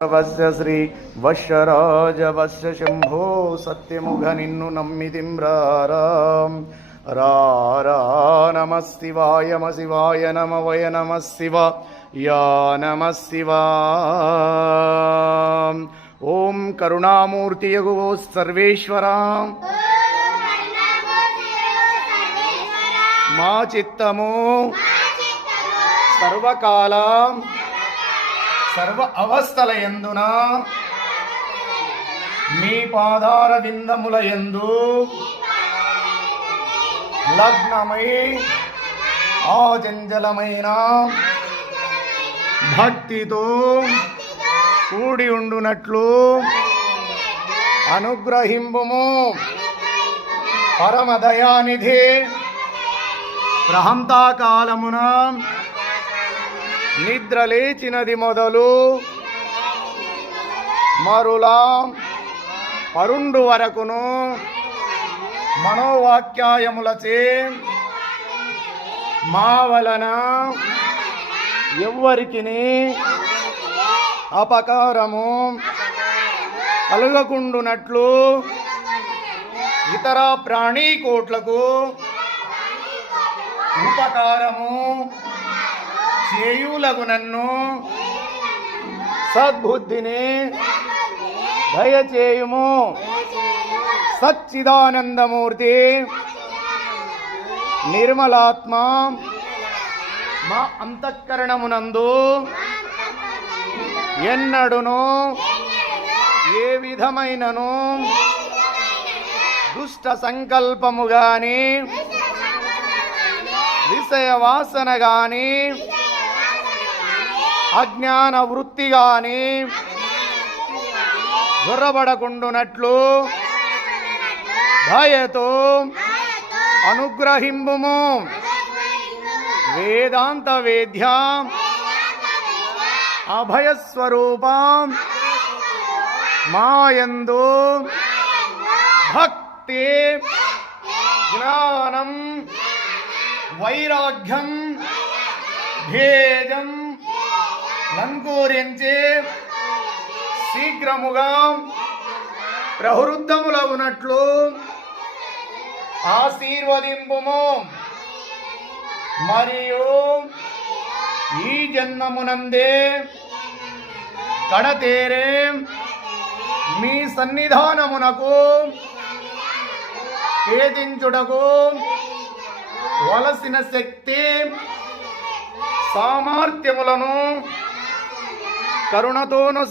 వస్య శ్రీ వశ్యరాజవస్య శంభో సత్యముఖ నిన్ను నమ్మితిమ్రారాం రారా నమ శివాయ శివాయ నమ వయ నమ శివాయ నమ శివా ఓం కరుణామూర్తియగు సర్వేశ్వరా మా చిత్తము సర్వకాల సర్వ అవస్థల యందున మీ పాదార విందముల యందు లగ్నమై ఆచంచలమైన భక్తితో కూడి ఉండునట్లు అనుగ్రహింపుము పరమదయానిధి. ప్రహంతాకాలమున నిద్ర లేచినది మొదలు మరులా పరుండు వరకును మనోవాక్యాయములచే మా వలన ఎవ్వరికిని అపకారము కలుగకుండునట్లు ఇతర ప్రాణీకోట్లకు ఉపకారము చేయులగు నన్ను సద్బుద్ధిని దయచేయుము. సచ్చిదానందమూర్తి నిర్మలాత్మ మా అంతఃకరణమునందు ఎన్నడును ఏ విధమైనను దుష్ట సంకల్పము గాని విషయ వాసన గాని అజ్ఞాన వృత్తి గాని జొరబడకుండునట్లు దయతో అనుగ్రహింపుము. వేదాంత వేద్య అభయస్వరూపం మాయందు భక్తి జ్ఞానం వైరాగ్యం భేదం లంకూరించి శీఘ్రముగా ప్రవృద్ధములవునట్లు ఆశీర్వదింపుము. మరియు ఈ జన్మమునందే కడతేరే మీ సన్నిధానమునకు కేదించుటకు వలసిన శక్తి సామర్థ్యములను కరుణతోను